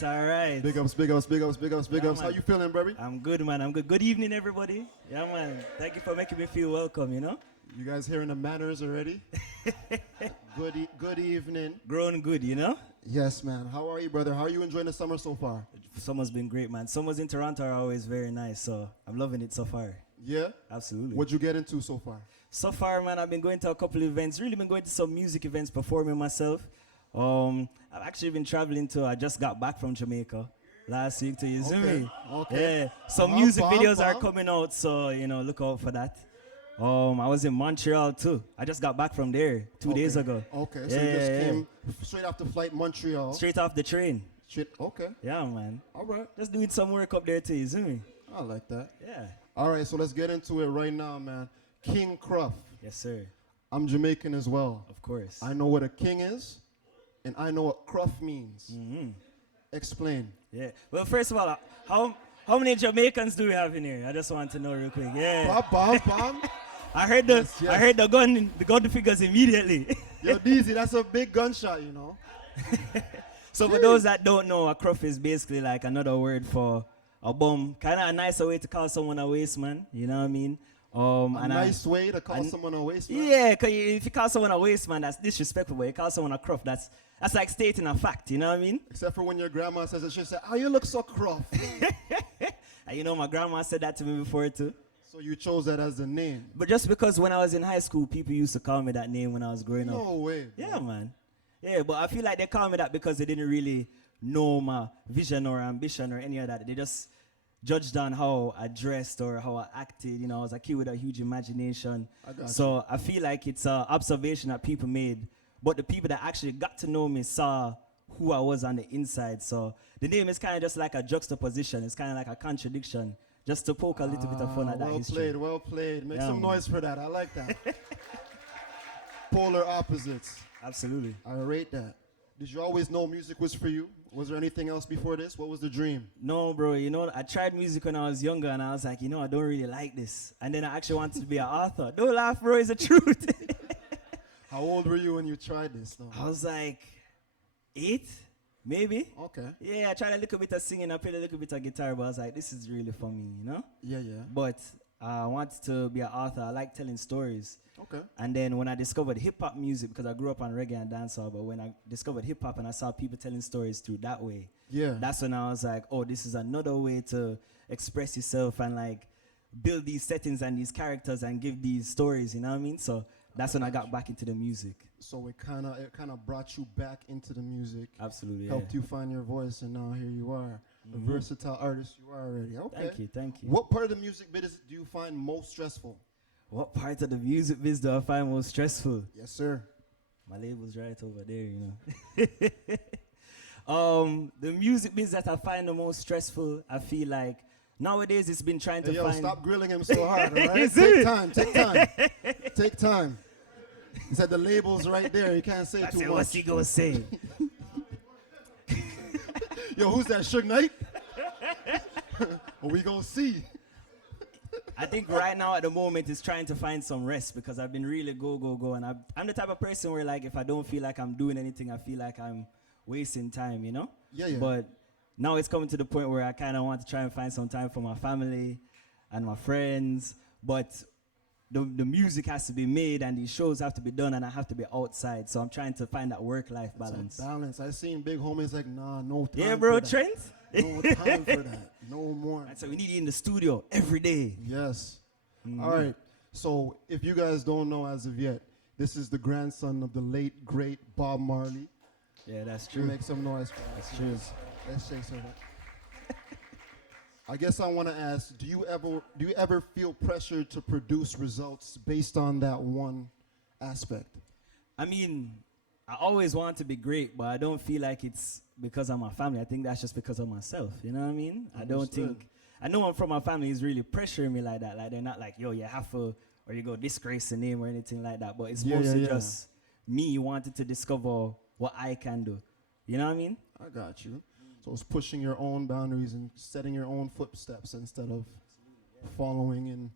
all right. Big ups, big ups, big ups, big ups, big Yeah, ups. How man. you feeling, baby? I'm good, man. I'm good. Good evening, everybody. Yeah, man. Thank you for making me feel welcome, you know? You guys hearing the manners already? Good evening. Growing good, you know? Yes, man. How are you, brother? How are you enjoying the summer so far? Summer's been great, man. Summers in Toronto are always very nice, so I'm loving it so far. Yeah? Absolutely. What'd you get into so far? So far, man, I've been going to a couple of events. Really been going to some music events, performing myself. I've actually been traveling to, I just got back from Jamaica last week to Izumi. Okay. Yeah, some Bomb, music bomb, videos are bomb. coming out, so, you know, look out for that. I was in Montreal too. I just got back from there 2 days ago. Okay, so Yeah, you just yeah. came straight off the flight Montreal. Straight off the train. Okay. Yeah, man. All right. Just doing some work up there too, Izumi. I like that. Yeah. All right, so let's get into it right now, man. King Cruff. Yes, sir. I'm Jamaican as well. Of course. I know what a king is, and I know what Cruff means. Explain. Yeah. Well, first of all, how many Jamaicans do we have in here? I just want to know real quick. Yeah. Bomb. I heard the Yes, yes. I heard the gun figures immediately. Yo, DZ, that's a big gunshot, you know. So for those that don't know, a cruff is basically like another word for a bum. Kind of a nicer way to call someone a waste man. You know what I mean? A nice way to call someone a waste man. Yeah, because if you call someone a waste man, that's disrespectful. But you call someone a cruff, that's like stating a fact. You know what I mean? Except for when your grandma says it, she'll say, "Oh, you look so cruff." And you know, my grandma said that to me before too. So you chose that as the name. But just because when I was in high school, people used to call me that name when I was growing up. No way. Yeah, man. Yeah, but I feel like they call me that because they didn't really know my vision or ambition or any of that. They just judged on how I dressed or how I acted. You know, I was a kid with a huge imagination. So I feel like it's an observation that people made. But the people that actually got to know me saw who I was on the inside. So the name is kind of just like a juxtaposition. It's kind of like a contradiction. Just to poke a little bit of fun at that history. Well played. Make Yeah, some man. noise for that. I like that. Polar opposites. Absolutely. I rate that. Did you always know music was for you? Was there anything else before this? What was the dream? No, bro. You know, I tried music when I was younger, and I was like, you know, I don't really like this. And then I actually wanted to be an author. Don't laugh, bro. It's the truth. How old were you when you tried this, though? I was like 8, maybe. Okay. Yeah, I tried a little bit of singing. I played a little bit of guitar, but I was like, this is really for me, you know? Yeah. But I wanted to be an author. I like telling stories. Okay. And then when I discovered hip-hop music, because I grew up on reggae and dancehall, but when I discovered hip-hop and I saw people telling stories through that way, Yeah. that's when I was like, oh, this is another way to express yourself and like build these settings and these characters and give these stories, you know what I mean? So that's when I got back into the music. So it kind of brought you back into the music. Absolutely, Helped you find your voice, and now here you are. A versatile artist you are already. Okay. Thank you. What part of the music business do you find most stressful? What part of the music biz do I find most stressful? Yes, sir. My label's right over there, you know. The music biz that I find the most stressful, I feel like nowadays it's been trying to find... Stop grilling him so hard, all right? Is Take it? time. Take time. He said the label's right there. You can't say That's too it, much. what's he gonna say? Yo, who's that, Suge Knight? We gonna see. I think right now at the moment it's trying to find some rest because I've been really go. And I'm the type of person where like if I don't feel like I'm doing anything, I feel like I'm wasting time, you know? Yeah. But now it's coming to the point where I kind of want to try and find some time for my family and my friends. But the music has to be made and these shows have to be done and I have to be outside. So I'm trying to find that work-life balance. Balance. I seen big homies like, nah, no time. Yeah, bro, for that. Trent? No time for that. No more. So we need you in the studio every day. Yes. All right. So if you guys don't know as of yet, this is the grandson of the late, great Bob Marley. Yeah, that's You true. make some noise for us. That's true. Let's say so. I guess I want to ask, do you ever feel pressure to produce results based on that one aspect? I mean, I always want to be great, but I don't feel like it's because of my family. I think that's just because of myself. You know what I mean? I don't think, I know one from my family is really pressuring me like that. Like they're not like, yo, you have to, or you go disgrace the name or anything like that. But it's mostly just me wanting to discover what I can do. You know what I mean? I got you. So it's pushing your own boundaries and setting your own footsteps instead of following in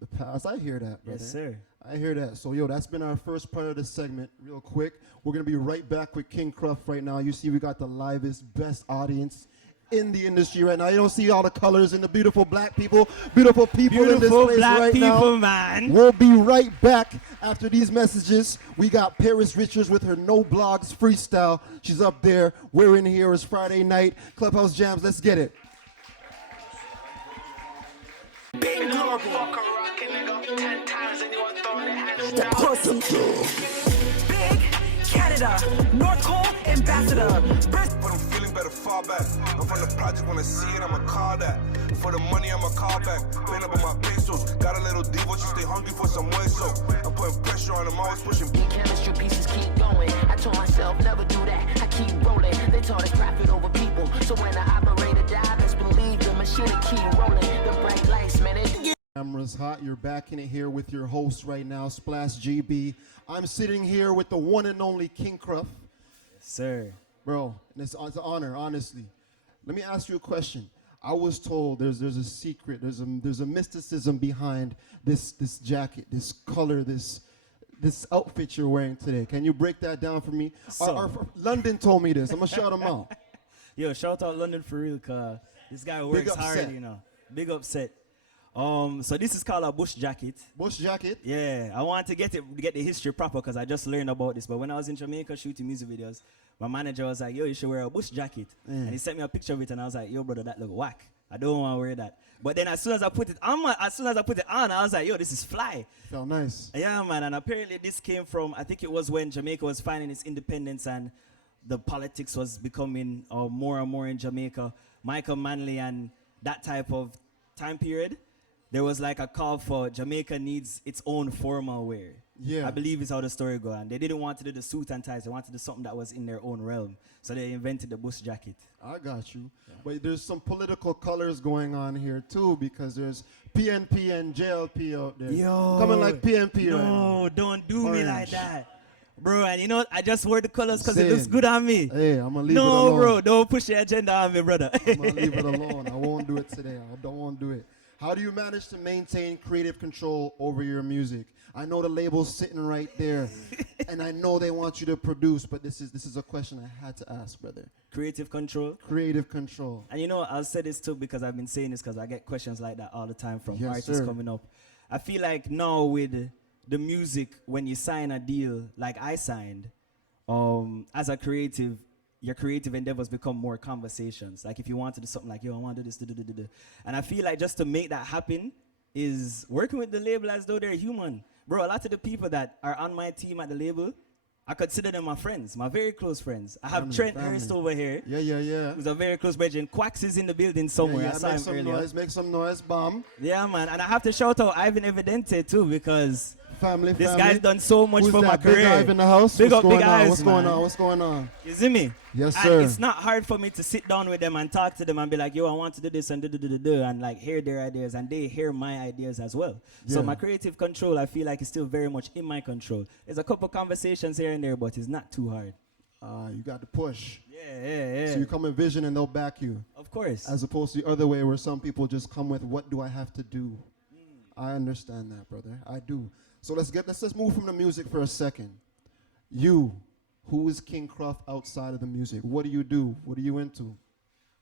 the past. I hear that, brother. Yes, sir. I hear that. So, yo, that's been our first part of the segment. Real quick, we're going to be right back with King Cruff right now. You see we got the livest, best audience in the industry right now. You don't see all the colors and the beautiful black people, beautiful people in this place black right people, now. man. We'll be right back after these messages. We got Paris Richards with her No Blogs freestyle. She's up there. We're in here. It's Friday night. Clubhouse Jams. Let's get it. Big global. Fuck a rockin' nigga 10 times and you want throw their hands down. Pussy. Big Canada, North Pole ambassador. But I'm feeling better far back. I'm from the project, when I see it, I'ma call that. For the money, I'ma call back. Been up on my pesos. Got a little diva, she stay hungry for some way, so I'm putting pressure on them, always pushing. Chemistry pieces keep going. I told myself never do that. I keep rolling. They taught us profit over people. So when the operator died, let's believe the machine will keep rolling. The bright lights, man. Camera's hot. You're back in it here with your host right now, Splash GB. I'm sitting here with the one and only King Cruff. Yes, sir. Bro, and it's an honor, honestly. Let me ask you a question. I was told there's a secret, there's a mysticism behind this jacket, this color, this outfit you're wearing today. Can you break that down for me? London told me this. I'm gonna shout him out. Yo, shout out London for real, cause this guy works hard, you know. Big upset. So this is called a bush jacket. Bush jacket? Yeah, I want to get the history proper because I just learned about this. But when I was in Jamaica shooting music videos, my manager was like, yo, you should wear a bush jacket. And he sent me a picture of it and I was like, yo, brother, that look whack. I don't want to wear that. But then as soon as I put it on, I was like, yo, this is fly. Felt nice. Yeah, man. And apparently this came from, I think it was when Jamaica was finding its independence and the politics was becoming more and more in Jamaica. Michael Manley and that type of time period. There was like a call for Jamaica needs its own formal wear. Yeah. I believe is how the story goes. And they didn't want to do the suit and ties. They wanted to do something that was in their own realm. So they invented the bush jacket. I got you. Yeah. But there's some political colors going on here too because there's PNP and JLP out there. Yo. Coming like PNP right now. No, don't do Orange. me like that. Bro, and you know, I just wore the colors because it looks good on me. Hey, I'm going to leave it alone. No, bro, don't push your agenda on me, brother. I'm going to leave it alone. I won't do it today. I don't want to do it. How do you manage to maintain creative control over your music? I know the label's sitting right there, and I know they want you to produce, but this is a question I had to ask, brother. Creative control? Creative control. And you know, I'll say this too because I've been saying this because I get questions like that all the time from artists sir. coming up. I feel like now with the music, when you sign a deal like I signed, as a creative, your creative endeavors become more conversations. Like if you want to do something like, yo, I want to do this, and I feel like just to make that happen is working with the label as though they're human. Bro, a lot of the people that are on my team at the label, I consider them my friends, my very close friends. I have Trent Hurst over here. Yeah. Who's a very close brethren. Quacks is in the building somewhere. Yeah, I saw him earlier. Make some noise, bomb. Yeah, man. And I have to shout out Ivan Evidente too because this family. guy's done so much Who's for that? my career. Big Ivan in the house? Big What's up Big going on? Eyes, What's going on? What's going on? You see me? Yes, and sir. it's not hard for me to sit down with them and talk to them and be like, yo, I want to do this and do and like hear their ideas and they hear my ideas as well. So my creative control, I feel like is still very much in my control. There's a couple conversations here and there, but it's not too hard. You got to push. Yeah. So you come in vision and they'll back you. Of course. As opposed to the other way where some people just come with, what do I have to do? I understand that, brother. I do. So let's move from the music for a second. You, who is King Cruff outside of the music? What do you do? What are you into?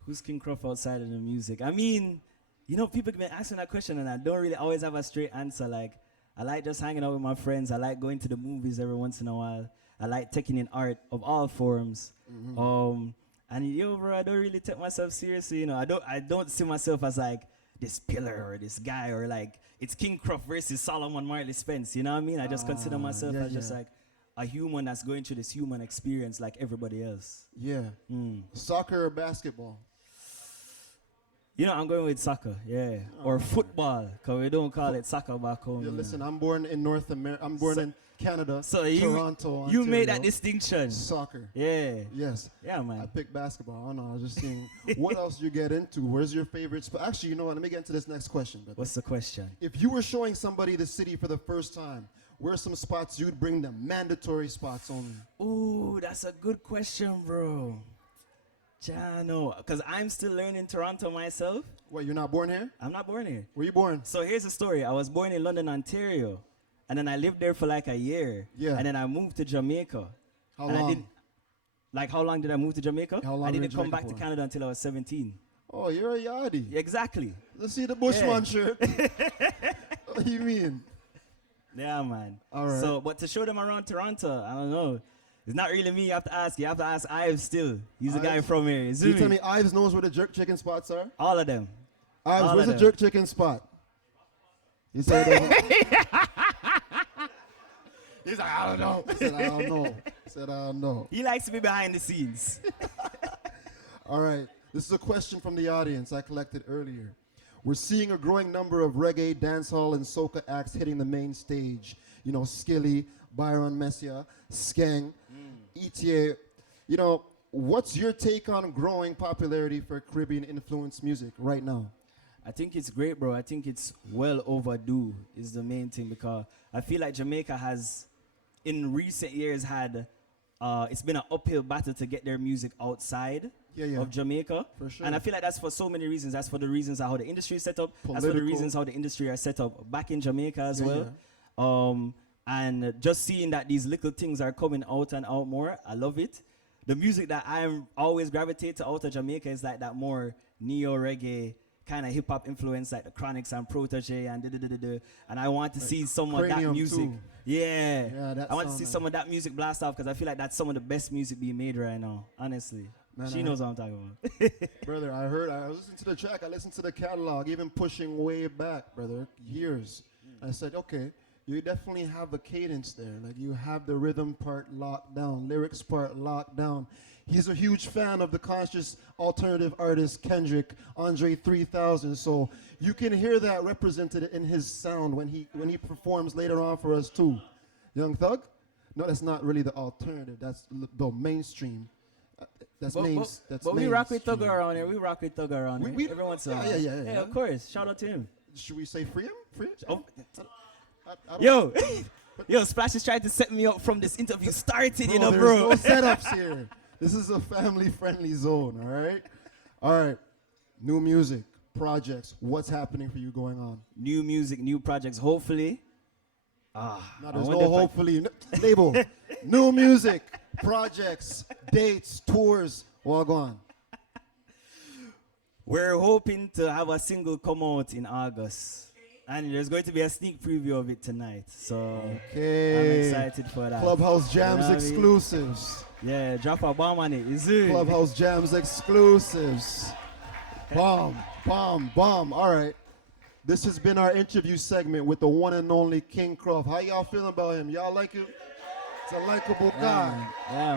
Who's King Cruff outside of the music? I mean, you know, people have been asking that question and I don't really always have a straight answer. Like, I like just hanging out with my friends. I like going to the movies every once in a while. I like taking in art of all forms. And yo, bro, I don't really take myself seriously. You know, I don't see myself as like this pillar or this guy or like it's King Cruff versus Solomon Marley Spence. You know what I mean? I just consider myself as just like a human that's going through this human experience like everybody else. Yeah. Soccer or basketball? You know, I'm going with soccer, yeah. Or football, because we don't call it soccer back home. Yeah, listen, I'm born in North America. I'm born in Canada, so Toronto, Ontario. You made that distinction. Soccer. Yeah. Yes. Yeah, man. I picked basketball. I don't know. I was just saying, what else do you get into? Where's your favorite spot? Actually, you know what? Let me get into this next question. Brother. What's the question? If you were showing somebody the city for the first time, where are some spots you'd bring them? Mandatory spots only. Ooh, that's a good question, bro. Jano, because I'm still learning Toronto myself. What, you're not born here? I'm not born here. Where you born? So here's the story. I was born in London, Ontario. and then I lived there for like a year. Yeah. And then I moved to Jamaica. How and long? I didn't, like, how long did I move to Jamaica? How long I were you didn't in come Jamaica back to for? Canada until I was 17. Oh, you're a yardie. Exactly. Let's see the Bushman Yeah. shirt. What do you mean? Yeah, man. All right. So, but to show them around Toronto, I don't know. It's not really me you have to ask. You have to ask Ives still. He's the guy Ives? from here. So you tell me Ives knows where the jerk chicken spots are? All of them. Ives, All where's of the them. jerk chicken spot? He said, he He's like, I don't know. I said, I don't know. I said, I don't know. He likes to be behind the scenes. All right. This is a question from the audience I collected earlier. We're seeing a growing number of reggae, dancehall, and soca acts hitting the main stage. You know, Skilly, Byron Messia, Skeng, ETA. You know, what's your take on growing popularity for Caribbean influenced music right now? I think it's great, bro. I think it's well overdue is the main thing, because I feel like Jamaica has, in recent years, had, it's been an uphill battle to get their music outside of Jamaica. For sure. And I feel like that's for so many reasons. That's for the reasons how the industry is set up. That's for the Political. reasons how the industry are set up back in Jamaica as Yeah, well. And just seeing that these little things are coming out and out more, I love it. The music that I'm always gravitate to out of Jamaica is like that more neo-reggae, kind of hip-hop influence, like the Chronics and Protege and da-da-da-da-da. And I want to see some of that Cranium music. too. Yeah. Yeah, that I want to sound see nice. some of that music blast off, because I feel like that's some of the best music being made right now, honestly. Man, She I knows what I'm talking about. Brother, I listened to the track, I listened to the catalog, even pushing way back, brother, years. I said, okay, you definitely have a cadence there. Like, you have the rhythm part locked down, lyrics part locked down. He's a huge fan of the conscious alternative artist Kendrick, Andre 3000. So you can hear that represented in his sound when he performs later on for us too. Young Thug? No, that's not really the alternative. That's the mainstream. That's But we rock with mainstream. Thugger around here. We rock with Thugger around We- here. we- Every once in a yeah, while. yeah, yeah. Of course. Shout out to him. Should we say free him? Free him? Oh. I don't- Yo, yo, Splash is trying to set me up from this interview started, you know, bro. There's no setups here. This is a family-friendly zone, all right? All right. New music, projects. What's happening for you going on? New music, new projects, hopefully. No, I there's wonder no if I- hopefully. Label. New music, projects, dates, tours. All gone. We're hoping to have a single come out in August. And there's going to be a sneak preview of it tonight. So Okay. I'm excited for that. Clubhouse Jams You know what I mean? exclusives. Yeah, drop a bomb on it. Is it? Clubhouse Jams exclusives. Bomb, bomb, bomb. All right. This has been our interview segment with the one and only King Cruff. How y'all feeling about him? Y'all like him? It's a likable guy. Yeah.